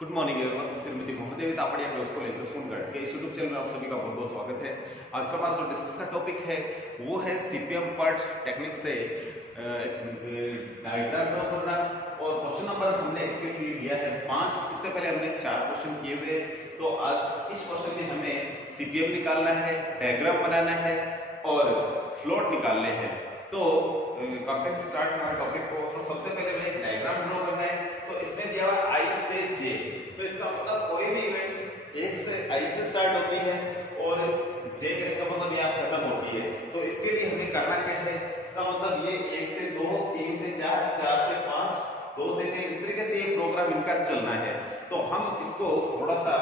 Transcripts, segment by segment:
Good morning everyone, Shrimati Mohdevi Tapadia क्लोज college Jaswantgarh के YouTube channel में आप सभी का बहुत बहुत स्वागत है। आज का हमारा जो डिस्कस का टॉपिक है वो है सीपीएम पार्ट टेक्निक से डायग्राम ड्रॉ करना। और क्वेश्चन नंबर हमने इसके लिए लिया है 5। इससे पहले हमने 4 क्वेश्चन किए हुए। तो आज इस क्वेश्चन में हमें सीपीएम निकालना है, डायग्राम बनाना है और फ्लोट निकालने हैं। तो करते हैं स्टार्ट हमारे टॉपिक को। तो सबसे पहले हमें एक डायग्राम ड्रॉ करना है। तो इसमें दिया हुआ I से J, तो इसका मतलब कोई भी इवेंट्स 1 से I से स्टार्ट होती है और J का इसका मतलब यहाँ खत्म होती है। तो इसके लिए हमें करना क्या है, इसका मतलब ये 1 से 2, 3 से 4, 4 से 5, 2 से 3, इस तरीके से ये प्रोग्राम इनका चलना है। तो हम इसको थोड़ा सा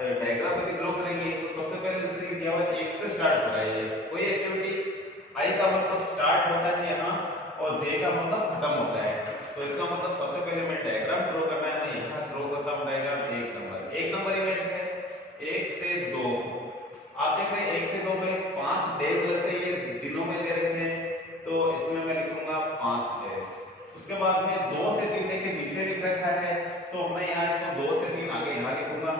डायग्राम में ड्रॉ करेंगे। तो सबसे पहले जैसे दिया हुआ 1 से स्टार्ट हो रहा है, कोई एक्टिविटी I का मतलब स्टार्ट होता है यहाँ और J का मतलब खत्म होता है। तो इसका मतलब सबसे पहले मैं डायग्राम ड्रॉ करना है, मैं यहाँ ड्रॉ करता हूँ डायग्राम। एक नंबर इवेंट है 1 से 2। आप देख रहे हैं 1 से 2 में 5 डेज लगते हैं, ये दिनों में दे रखे हैं। तो इसमें मैं लिखूंगा 5 डेज। उसके बाद में 2 से 3 के नीचे लिख रखा है, तो मैं यहाँ इसको 2 से 3 आगे यहाँ लिखूंगा।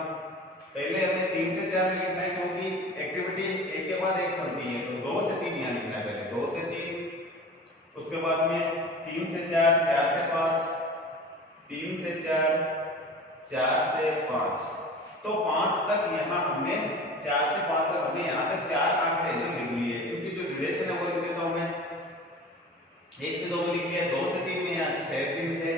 पहले हमें 3 से 4 में लिखना है क्योंकि एक्टिविटी एक के बाद एक चलती है। तो 2 से 3 यहाँ लिखना है, पहले 2 से 3। उसके बाद में 3 से 4, 4 से 5, 3 से 4, 4 से 5। तो 5 तक यहाँ हमने 4 से 5 तक हमने यहाँ तक 4 आंकड़े जो लिख लिए, क्योंकि जो ड्यूरेशन है वो लिख देता हूँ मैं। 1 से 2 में लिख लिया, 2 से 3 में यहाँ 6 दिन है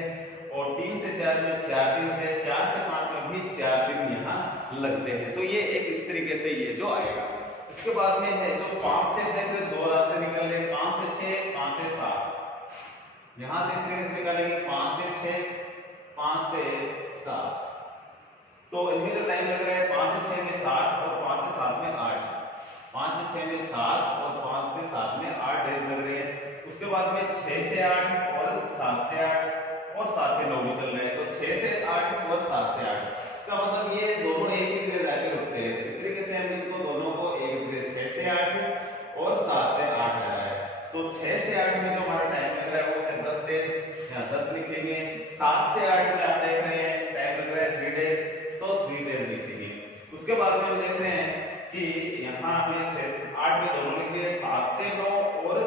और 3 से 4 में 4 दिन है, 4 से 5 में भी 4 दिन यहाँ लगते हैं। तो ये एक इस तरीके से ये जो आएगा। इसके बाद में है जो 5 से फिर 2 रास्ते निकल रहे, 5 से 6, 5 से 7। यहां से इस तरीके से निकालेंगे 5 से 6, 5 से 7। तो इनमें जो टाइम लग रहा है 5 से 6 में 7 और 5 से 7 में 8। 5 से 6 में 7 और 5 से 7 में 8 डेज लग रहे हैं। उसके बाद में 6 से 8 और 7 से 8 और 7 से 9 भी चल रहे हैं। तो 6 से 8 और 7 से 8, इसका मतलब ये दोनों एक ही जगह जाके रुकते हैं। इस तरीके से हम इनको दोनों को एक जगह 6 से 8 और 7 से 8 आ रहा है। तो 6 से 8 में जो हमारा टाइम लग रहा है वो है 10 डेज, यहाँ 10 लिखेंगे। 7 से 8 में आप देख रहे हैं टाइम लग रहा है 3 डेज, तो 3 डेज लिखेंगे। उसके बाद में हम देख रहे हैं कि यहाँ हमें 6 से 8 में दोनों लिख लिए, 7 से 9 और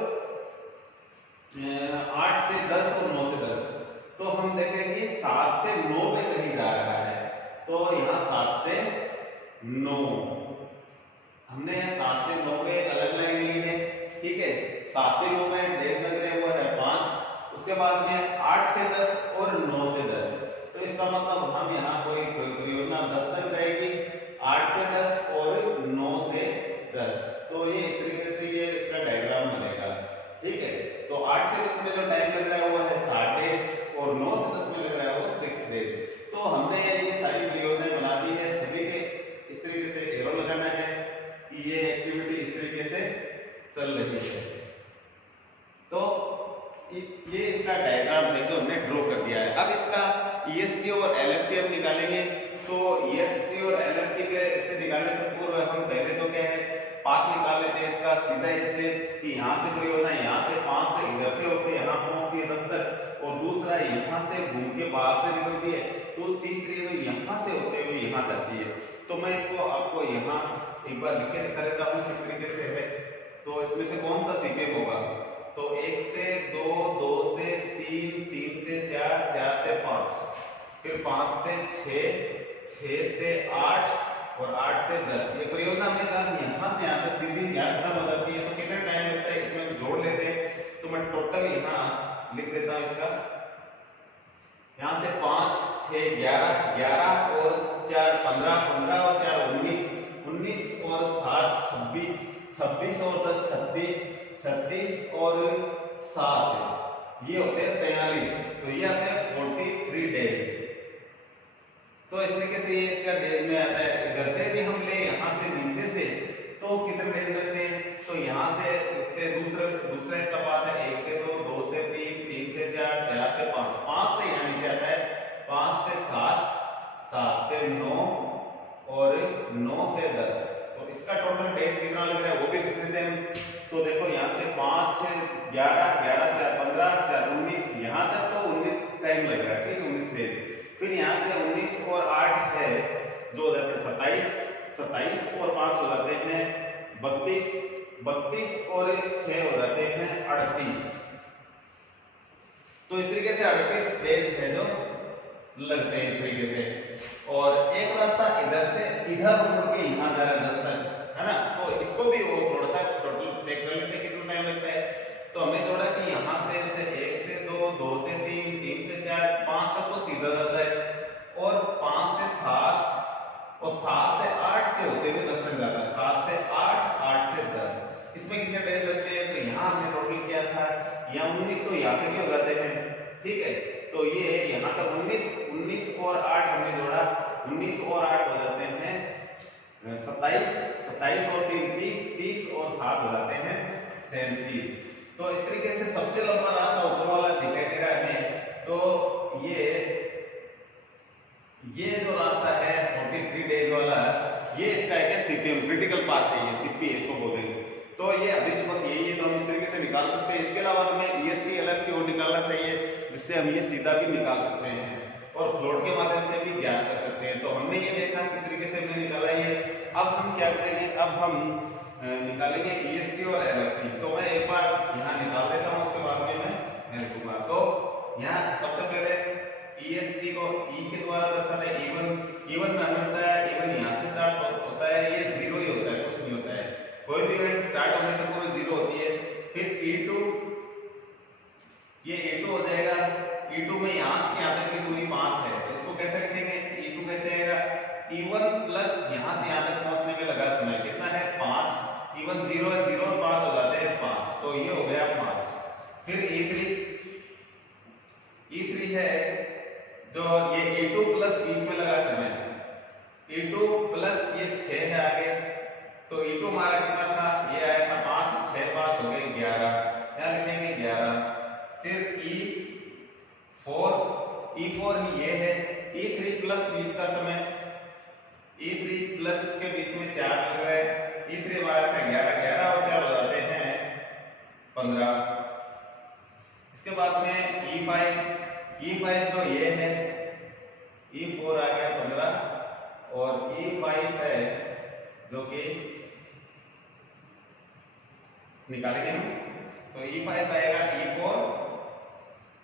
8 से 10 और 9 से 10। तो हम देखेंगे 7 से 9 पे कहीं जा रहा है, तो यहाँ 7 से 9 हमने 7 से 9 पे अलग लाइन ली है, ठीक है। 7 से 9 में डेज लग रहे हैं वो है 5। उसके बाद में 8 से 10 और 9 से 10। तो इसका मतलब हम यहाँ कोई परियोजना 10 तक जाएगी, 8 से 10 और 9 से 10। तो ये इस तरीके से ये इसका डायग्राम बनेगा, ठीक है। तो 8 से 10 में जो टाइम लग रहा है वो है 60 डेज और 9 से 10 में लग रहा है वो 6 डेज। तो हमने ये सारी परियोजनाएं बना दी है, सभी के इस तरीके से एरो लगाना है कि ये एक्टिविटी इस तरीके से चल रही है। तो ये इसका डायग्राम है जो हमने ड्रॉ कर दिया है। अब इसका EST और LFT हम निकालेंगे। तो EST और LFT के से निकालने से पूर्व हम पहले तो क्या है पाथ निकाल लेते हैं इसका सीधा, इससे कि यहाँ से परियोजना यहाँ से 5 तक इधर से होकर यहाँ पहुंचती है 10 तक, और दूसरा यहाँ से घूम के बाहर से निकलती है, तो तीसरी तो यहाँ से होते हुए यहाँ जाती है। तो मैं इसको आपको यहाँ एक बार लिख के दिखा देता हूँ किस तरीके से है। तो इसमें से कौन सा सीपीएम होगा, तो 1 से 2, 2 से 3, 3 से 4, 4 से 5, फिर 5 से 6, 6 से 8 और 8 से 10। ये परियोजना हमने कहा यहाँ से यहाँ तक सीधी यहाँ खत्म हो जाती है। तो कितना टाइम लगता है इसमें जोड़ लेते हैं। तो मैं टोटल यहाँ लिख देता हूँ इसका, यहाँ से 5, 6, 11, 11 और 4 15, 15 और 4 19, 19 और 7 26, 26 और 10 36, 36 और 7 ये होते हैं 43। तो ये आते हैं 43 डेज। तो इस तरीके से ये इसका डेज में आता है। इधर से भी हम ले यहाँ से नीचे से तो कितने डेज लगते हैं, तो यहाँ से दूसरा इसका पाथ है 1 से 2, 2 से 3, 3 से 4, 4 से 5, 5 से यहाँ नीचे आता है 5 से 7, 7 से 9 और 9 से 10। तो इसका टोटल डेज कितना लग रहा है वो भी लिख देते हैं। तो देखो यहाँ से 5 से 11, 11 4 15, 4 19, यहाँ तक तो 19 टाइम लग रहा है, ठीक है, 19 डेज। फिर यहाँ से 19 और 8 जो हो जाते हैं 27, 27 और 5 हो जाते हैं 32, 32 और 6 हो जाते हैं 38। तो इस तरीके से 38 डेज है जो लगते हैं इस तरीके से। और एक रास्ता इधर से इधर मुड़ के यहाँ जा रहा है 10 तक, है ना, तो इसको भी वो थोड़ा सा टोटल चेक कर लेते हैं कितना टाइम लगता है। तो हमने जोड़ा कि यहाँ से 1 से 2, 2 से 3, 3 से 4, 5 तक तो सीधा जाता है, और 5 से 7 और 7 से 8 से होते हुए 10 तक जाता है, 7 से 8, 8 से 10। इसमें कितने डेज लगते हैं? तो यहाँ हमने टोटल किया था, यहाँ 19, तो यहाँ पे भी हो जाते हैं, ठीक है। तो ये यहाँ तक 19, 19 और 8 हमने जोड़ा, 19 और 8 हो जाते हैं 27, 27 और 3 30, 30 और 7 हो जाते हैं 37। तो इस तरीके से सबसे लंबा रास्ता ऊपर वाला दिखाई दे रहा है हमें। तो ये जो रास्ता है 43 डेज वाला, ये इसका है सीपीएम क्रिटिकल पाथ है, ये सीपी इसको बोलेंगे। तो ये अभी वक्त यही है, तो हम इस तरीके से निकाल सकते हैं। इसके अलावा हमें ईएसटी एलएफटी और निकालना चाहिए, जिससे हम ये सीधा भी निकाल सकते हैं और फ्लोट के माध्यम से भी ज्ञात कर सकते हैं। तो हमने ये देखा किस तरीके से हमने निकाला ये। अब हम क्या करेंगे, अब हम निकालेंगे ईएसटी और एलएफटी। तो मैं एक बार यहाँ निकाल देता हूँ, उसके बाद में मैं लिखूंगा। तो यहाँ सबसे पहले ईएसटी को ई के द्वारा दर्शाते हैं, इवन में हमें बताया इवन यहाँ से स्टार्ट होता है, ये जीरो ही होता है, कुछ नहीं होता है, कोई भी इवेंट स्टार्ट होने से पूरा जीरो होती है। फिर E2, ये E2 हो जाएगा, E2 में यहाँ से यहाँ तक की दूरी 5 है, तो इसको कैसे लिखेंगे? E2 कैसे आएगा? E1 प्लस यहाँ से यहाँ तक पहुंचने में लगा समय कितना है? 5। E1 0 है, 0 और 5 हो जाते हैं 5, तो ये हो गया 5। फिर E3 है जो ये E2 प्लस बीच में लगा समय, E2 प्लस ये 6 है आगे, तो E2 हमारा कितना था? ये आया था 5, 6 5 हो गए 11, यहाँ लिखेंगे 11। फिर E4 ही ये है, E3 प्लस बीच का समय, E3 प्लस इसके बीच में 4 लग रहा है, E3 हमारा था 11, 11 और 4 हो जाते हैं 15। इसके बाद में E5 जो ये है, E4 आ गया 15 और E5 है जो कि निकालेंगे हम, तो E5 आएगा E4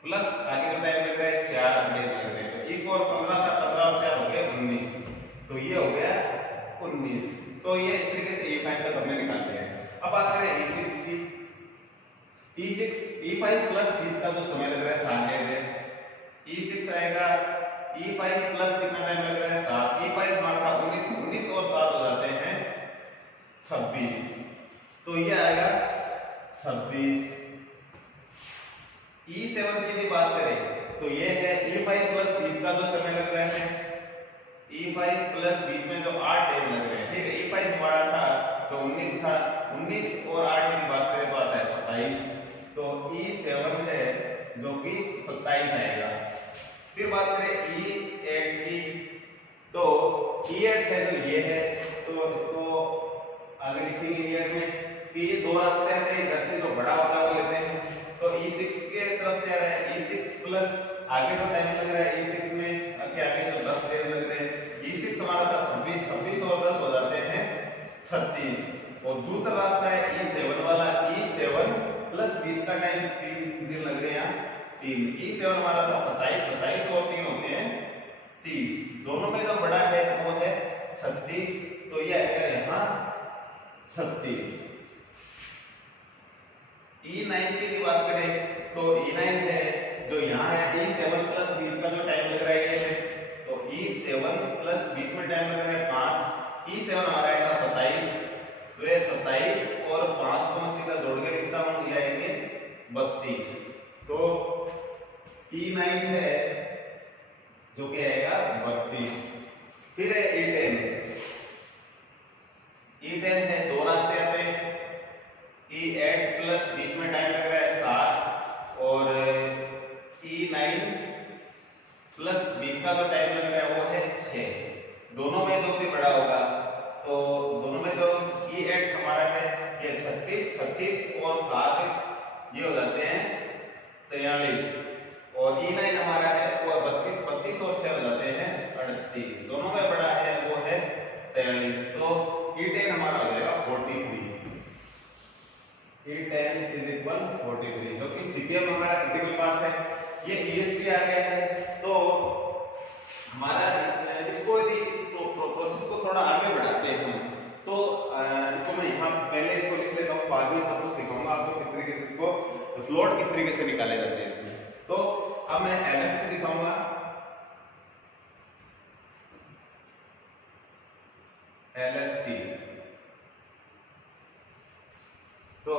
प्लस आगे जो टाइम लग रहा है 4 डेज लग रहे हैं, तो E4 15 था, 15 और 4 हो गए 19, तो ये हो गया 19। तो ये इस तरीके से E5 तक हमने निकाल लिया है। अब बात करें E6 की। E5 प्लस 20 का जो समय लग रहा है 7 डेज है, E6 आएगा, E5 प्लस कितना टाइम लग रहा है 7, E5 हमारा 19 और 7 हो जाते हैं 26, तो ये आएगा 26। E7 की भी बात करें तो ये है E5 प्लस 20 का जो समय लग रहा है, E5 प्लस 20 में जो 8 डेज लग रहे हैं, ठीक है। E5 हमारा था तो 19 था, 19 और 8 की बात करें तो आता है 27, तो E7 है जो कि 27 आएगा। फिर बात करें E8 की, तो E8 है जो ये है, तो इसको आगे लिखेंगे E8 में कि ये दो रास्ते आते हैं, इधर से जो बड़ा होता है वो लेते हैं, तो E6 के तरफ से आ रहा है, E6 प्लस आगे जो टाइम लग रहा है E6 में आगे जो 10 डेज लग रहे हैं, E6 हमारा था 26, 26 और 10 हो जाते हैं 36। और दूसरा रास्ता है E7 वाला, E7 प्लस 20 का टाइम 3 दिन लग रहे हैं यहाँ 3, E7 हमारा था 27, 27 और 3 होते हैं 30, दोनों में जो बड़ा है वो है 36, तो ये आएगा यहाँ 36। E9 की बात करें तो E9 है जो यहाँ है, E7 प्लस 20 का जो टाइम लग रहा है ये है, तो E7 प्लस 20 में टाइम लग रहा है 5, E7 हमारा आएगा 27, तो ये 27 और 5 को मैं सीधा जोड़ के लिखता हूँ, ये आएंगे 32, तो E9 है जो कि आएगा 32। फिर है E10 है, दो रास्ते आते हैं, E8 प्लस 20 में टाइम लग रहा है 7 और E9 प्लस 20 का जो टाइम लग रहा है वो है 6, दोनों में जो भी बड़ा होगा, तो दोनों में जो E8 हमारा है ये 36, 36 और 7 ये हो जाते हैं 43, और E9 हमारा है वो 32, 32 और 6 हो जाते हैं 38, दोनों में बड़ा है वो 43 जो कि सीपीएम हमारा क्रिटिकल पाथ है। ये ईएसटी आ गया है। तो हमारा इसको यदि इस प्रोसेस को थोड़ा आगे बढ़ाते हैं हम, तो इसको मैं यहाँ पहले इसको लिख लेता हूँ, बाद में सब कुछ दिखाऊंगा आपको किस तरीके से इसको फ्लोट किस तरीके से निकाले जाते हैं इसमें। तो अब मैं एलएफटी दिखाऊंगा। एलएफटी तो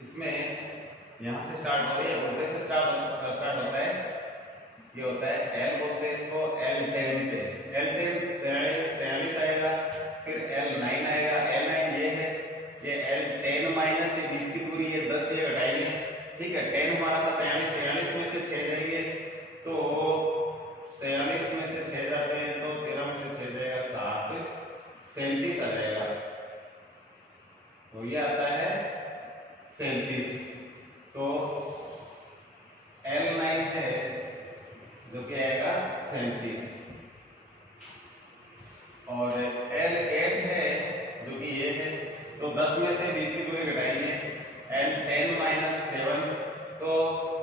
इसमें यहां से स्टार्ट हो रही है, वोल्टेज से स्टार्ट होता है। ये होता है एल बोलते हैं इसको, L10 से L10 43 आएगा, फिर L9 आएगा। L9 ये है, ये L10 माइनस ये 20 की दूरी है 10 ये घटाएंगे, ठीक है। 10 हमारा था 43 में से 6 जाएंगे तो 43 में से 6 जाते हैं तो 13 में से 6 जाएगा 7, 37 आ जाएगा। तो ये आता है 37। तो L9 है जो कि आएगा 37 और L8 है जो कि ये है। तो 10 में से 20 की दूरी घटाएंगे, L10 माइनस 7 तो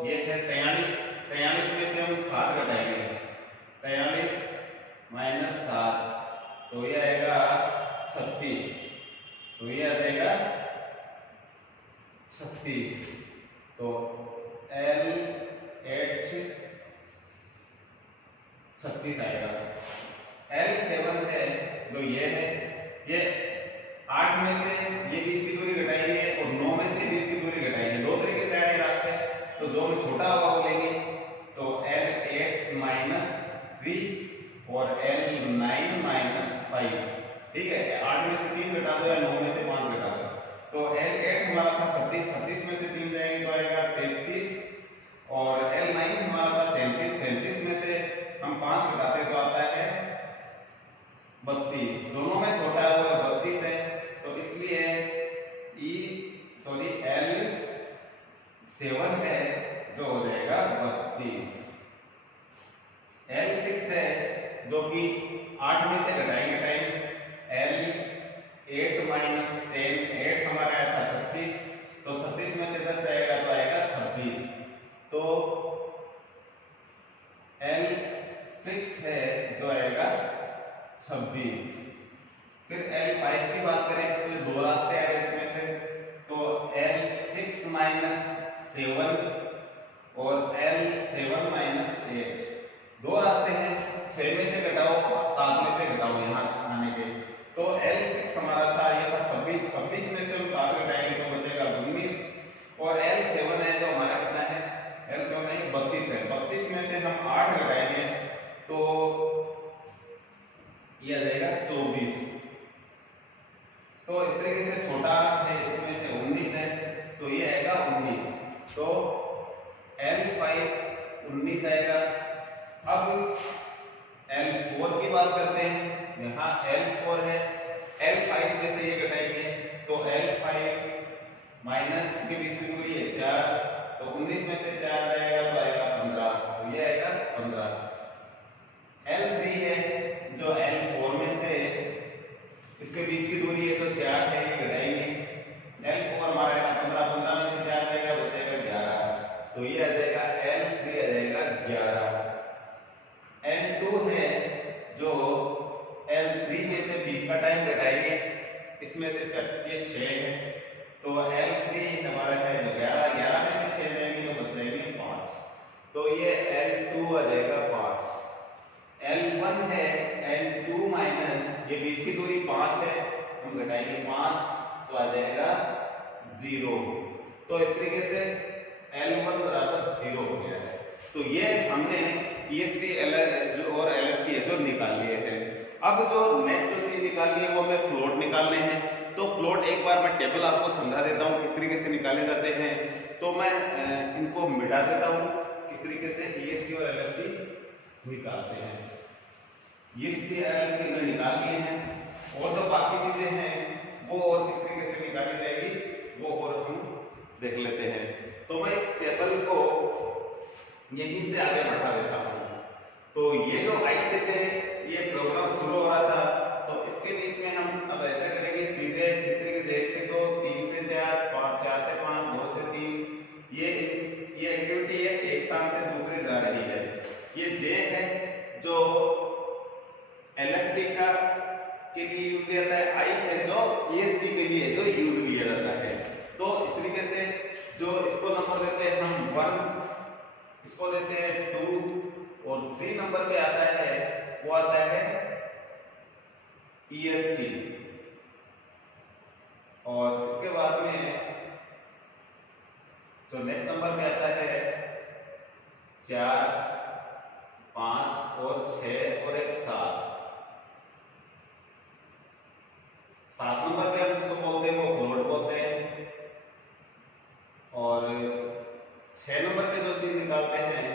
ये है 43। 43 में से हम 7 घटाएंगे, 43 माइनस 7 तो ये आएगा 36। तो ये आ जाएगा 36। तो L8 36 आएगा। L7 है जो ये है, ये 8 में से ये 20 की दूरी घटाएंगे और 9 में से 20 की दूरी घटाएंगे। दो तरीके से आएंगे रास्ते, तो जो में छोटा होगा वो लेंगे। तो L8 माइनस 3 और L9 माइनस 5, ठीक है। 8 में से 3 घटा दो या 9 में से 5 घटा दो। तो L8 हमारा था 36, 36 में से 3 जाएंगे तो आएगा 33 और L9 हमारा था 37, 37 में से हम 5 घटाते तो आता है 32। दोनों में छोटा है वो 32 है, तो इसलिए L7 है जो हो जाएगा 32। L6 है जो कि 8 में से घटाएंगे टाइम, L8 माइनस 10, 8 हमारा आया था 36 तो 36 में से 10 आएगा तो आएगा 26। तो L6 है जो आएगा 26। फिर L5 की बात करें तो ये दो रास्ते आए इसमें से, तो L6 माइनस 7 और L7 माइनस 8 दो रास्ते हैं। 6 में से घटाओ 7 में से घटाओ यहाँ आने के, तो L6 हमारा था ये था 26, 26 में से हम 7 घटाएंगे तो बचेगा 19 और L7 है जो हमारा कितना है, L7 है 32 है। 32 में से हम 8 घटाएंगे तो ये आ जाएगा 24। तो इस तरीके से छोटा है इसमें से 19 है तो ये आएगा 19। तो L5 19 आएगा। अब L4 की बात करते हैं, यहाँ L4 है, L5 में से ये घटाएंगे तो L5 माइनस इसके बीच की दूरी है 4 तो 19 में से 4 जाएगा तो आएगा 15, तो ये आएगा 15। L3 है जो L4 में से इसके बीच की दूरी है तो 4 है, ये घटाएंगे। L4 हमारा है 15, 15 में से 4 जाएगा बचेगा 11 तो ये आ जाएगा L3 आ जाएगा 11। L2 है जो L3 में से 20 का टाइम घटाएंगे, इसमें से इसका ये 6 है तो L3 हमारा है जो 11, 11 में से 6 जाएंगे तो बच जाएंगे 5 तो ये L2 आ जाएगा 5। L1 है L2 माइनस ये बीच की दूरी 5 है, हम घटाएंगे 5 तो आ जाएगा 0। तो इस तरीके से L1 बराबर 0 हो गया है। तो ये हमने EST जो और LFT है जो निकाल लिए हैं। अब जो नेक्स्ट जो चीज निकालनी है वो हमें फ्लोट निकालने हैं। तो फ्लोट एक बार मैं टेबल आपको समझा देता हूँ किस तरीके से निकाले जाते हैं। तो मैं इनको मिटा देता हूँ किस तरीके से EST और LFT निकालते हैं। EST और LFT में निकाल लिए हैं और जो बाकी चीजें हैं वो और किस तरीके से निकाली जाएगी वो और हम देख लेते हैं। तो मैं इस टेबल को यहीं से आगे बढ़ा देता हूँ। तो ये जो आई से थे ये प्रोग्राम शुरू हो रहा था तो इसके बीच में हम अब ऐसा करेंगे सीधे इस तरीके से 1 से 2, 3 से 4, 5 J है जो LFT का के लिए यूज किया जाता है, I है जो EST के लिए जो यूज किया जाता है। तो इस तरीके से जो इसको नंबर देते हैं हम 1, इसको देते हैं 2 और 3 नंबर पे आता है वो आता है EST। और इसके बाद में जो नेक्स्ट नंबर पे आता है 4, 5 और 6 और एक 7 नंबर पे हम इसको बोलते हैं वो फ्लोट बोलते हैं। और 6 नंबर पे जो चीज निकालते हैं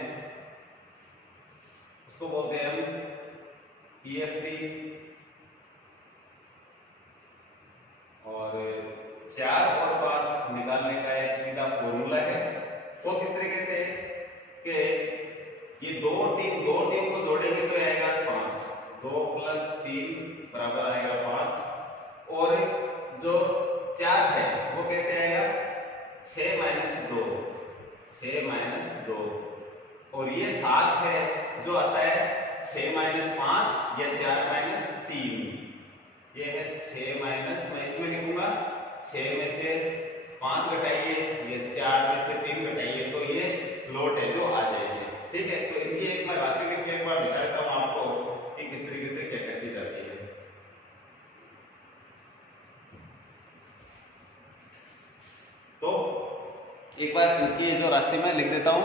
उसको बोलते हैं हम EFT। और 4 और 5 निकालने का एक सीधा फॉर्मूला है, वो किस तरीके से कि ये 2 और 3 को जोड़ेंगे तो आएगा 5, 2 + 3 बराबर आएगा 5। और जो 4 है वो कैसे आएगा 6 - 2, 6 - 2। और ये 7 है जो आता है 6 - 5 या 4 - 3। ये है 6 माइनस, मैं इसमें लिखूंगा 6 में से 5 घटाइए, ये 4 में से 3 घटाइए, तो ये फ्लोट है जो आ जाएगी। ठीक है, तो इनकी एक बार राशि लिख के एक बार दिखाता हूं आपको कि किस तरीके से क्या क्या चीज आती है। तो एक बार इनकी जो राशि मैं लिख देता हूं।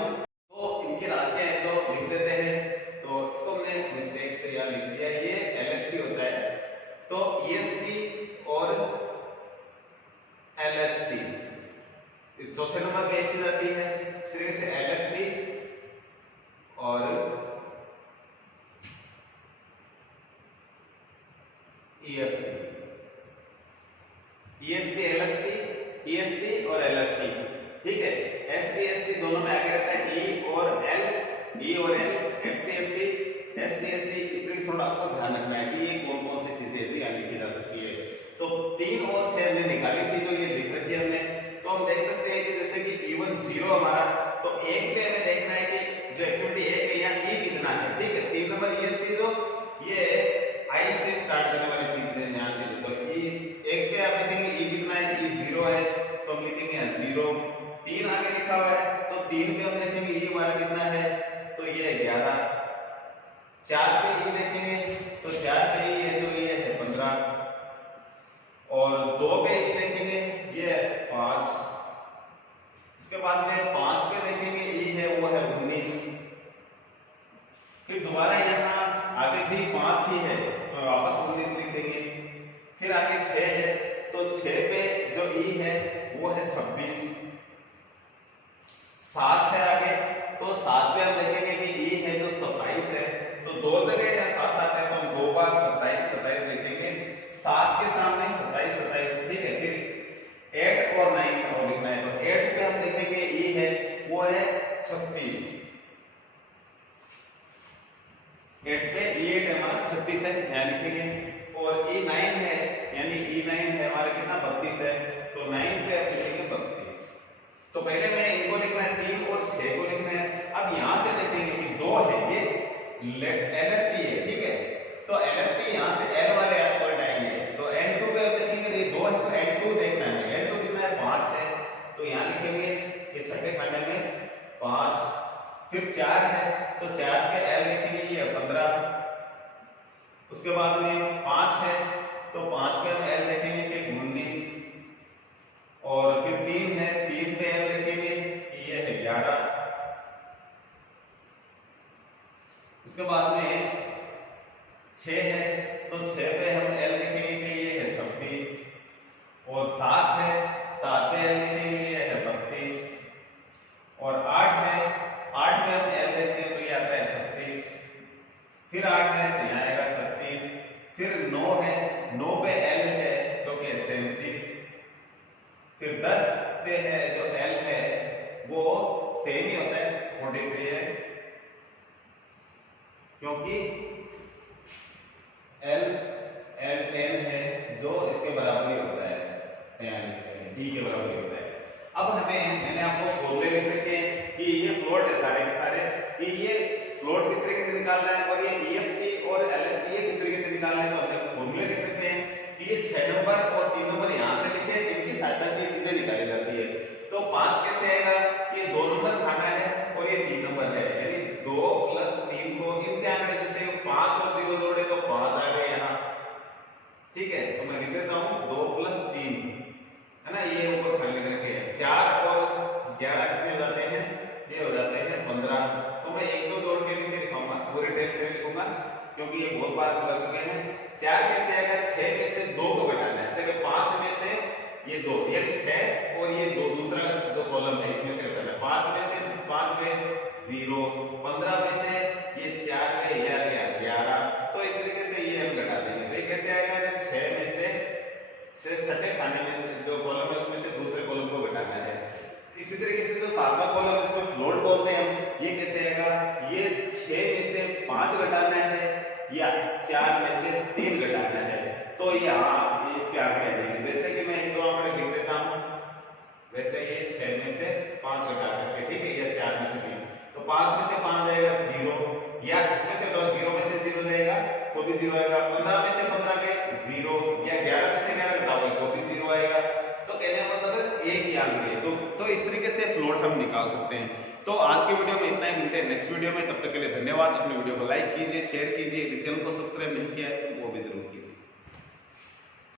तो इनकी राशियां जो लिख देते हैं, तो इसको हमने मिस्टेक से यहां लिख दिया, ये LFT होता है। तो EST और LST चौथे नंबर पे एक चीज आती है, इस तरीके से LFT और EFT, EST LST, EFT और LFT। ठीक है, ST ST दोनों में आगे रहता है E और L, E और L, FT FT, ST ST। इसलिए थोड़ा आपको ध्यान रखना है कि ये कौन कौन सी चीजें यहाँ लिखी जा सकती है। तो 3 और 6 हमने निकाली थी, जो ये लिख रखी है हमने। तो हम देख सकते हैं कि जैसे कि E1 0 हमारा, तो 1 पे हमें देखना है कि जो एक्टिविटी 1 है यहाँ E कितना है। ठीक है, 3 नंबर EST जो ये I से स्टार्ट करने वाली चीज है यहाँ चीज। तो E 1 पे आप देखेंगे E कितना है, E 0 है, तो हम लिखेंगे यहाँ 0। 3 आगे लिखा हुआ है, तो 3 पे हम देखेंगे E हमारा कितना है, तो ये 11। 4 पे E देखेंगे, तो 4 पे E है जो ये है 15। और 2 पे E देखेंगे, ये है 5। इसके बाद में 5 पे देखेंगे E है वो है 19। फिर दोबारा यहाँ आगे भी 5 ही है, तो वापस 19 लिख देंगे। फिर आगे 6 है, तो 6 पे जो E है वो है 26। 7 है आगे, तो 7 पे हम देखेंगे कि E है जो 27 है। तो 2 जगह या 7 7 है, तो हम 2 बार 27 27 लिखेंगे, 7 के सामने 27 27। ठीक है, फिर 8 और 9 और लिखना है, तो 8 पे हम देखेंगे E है वो है 36। 8 पे E8 है हमारा 36 है, यहाँ लिखेंगे। और E9 है, यानी E9 है हमारा कितना 32 है, तो 9 पे आप लिखेंगे 32। तो पहले मैं इनको लिखना है 3 और 6 को लिखना है। अब यहाँ से देखेंगे कि 2 है, ये LFT है। ठीक है, तो LFT यहाँ से L वाले पॉइंट आएंगे, तो L2 पे आप देखेंगे ये 2 है, तो L2 देखना है। L2 कितना है 5 है, तो यहाँ लिखेंगे ये छठे खाने में 5। फिर 4 है, तो 4 पे L लिखेंगे ये 15। उसके बाद में 5 है, तो 5 पे हम L देखेंगे कि 19। और फिर 3 है, 3 पे L देखेंगे कि ये है 11। उसके बाद में 6 है, तो 6 पे हम L देखेंगे कि ये है 26। और 7 है, 7 पे L देखेंगे ये है 32। और 8 है, 8 पे हम L देखते हैं तो ये आता है 36। फिर 8 है तो यहाँ आएगा 36। फिर 9 है, 9 पे L है जो कि 37। फिर 10 पे है जो L है वो सेम ही होता है 43 है, क्योंकि L10 है जो इसके बराबर ही होता है 43 D के बराबर ही होता है। अब मैंने आपको फॉर्मूले लिख रखे हैं कि ये फ्लोट है सारे के सारे, कि ये फ्लोट किस तरीके से निकालना है और ये ईएफटी और एलएससी किस तरीके से निकालना है तो अपने फॉर्मूले लिख रखे हैं कि ये 6 नंबर और 3 नंबर यहां से लिखे, इनकी सहायता से ये चीजें निकाली जाती है। तो 5 कैसे आएगा, ये 2 नंबर खाना है और ये 3 नंबर है, यानी 2 + 3 को इनके आंकड़े जैसे 5 और 0 जोड़े तो 5 आ गए यहाँ, ठीक है। तो मैं लिख देता हूं 2 + 3 है ना, ये ऊपर खाली लिख रखे हैं। 4 और 11 कितने हो जाते हैं, ये हो जाते हैं 15। तो मैं 1 2 जोड़ के लिख के दिखाऊंगा, पूरे टेक्स्ट से लिखूंगा क्योंकि ये बहुत बार कर चुके हैं। 4 कैसे आएगा, 6 में से 2 को घटाना है, जैसे 5 में से ये 2 यानी 6 और ये 2 दूसरा जो कॉलम है इसमें से घटाना है। 5 में से 5 गए 0, 15 में से ये 4 गए या 11, तो इस तरीके से ये हम घटा देंगे। तो ये कैसे आएगा, 6 में से छठे खाने में जो कॉलम है उसमें से दूसरे कॉलम को घटाना है। इसी तरीके से जो सातवां कॉलम जिसमें फ्लोट बोलते हैं हम, ये कैसे आएगा, ये 6 में से 5 घटाना है या 4 में से 3 घटाना है। तो यहाँ ये इसके आगे आ जाएंगे, जैसे कि मैं 1 2 आंकड़े लिख देता हूँ, वैसे ये 6 में से 5 घटा करके, ठीक है, या 4 में से 3, तो 5 में से 5 जाएगा 0, या इसमें से 0 में से 0 जाएगा तो भी 0 आएगा। 15 में से 15 गए 0, या 11 में से 11 घटाओगे तो भी 0 आएगा। तो कहने का मतलब है एक ही आंकड़े। तो इस तरीके से फ्लोट हम निकाल सकते हैं। तो आज के वीडियो में इतना ही, मिलते हैं नेक्स्ट वीडियो में, तब तक के लिए धन्यवाद। अपने वीडियो को लाइक कीजिए, शेयर कीजिए, यदि चैनल को सब्सक्राइब नहीं किया है तो वो भी जरूर कीजिए।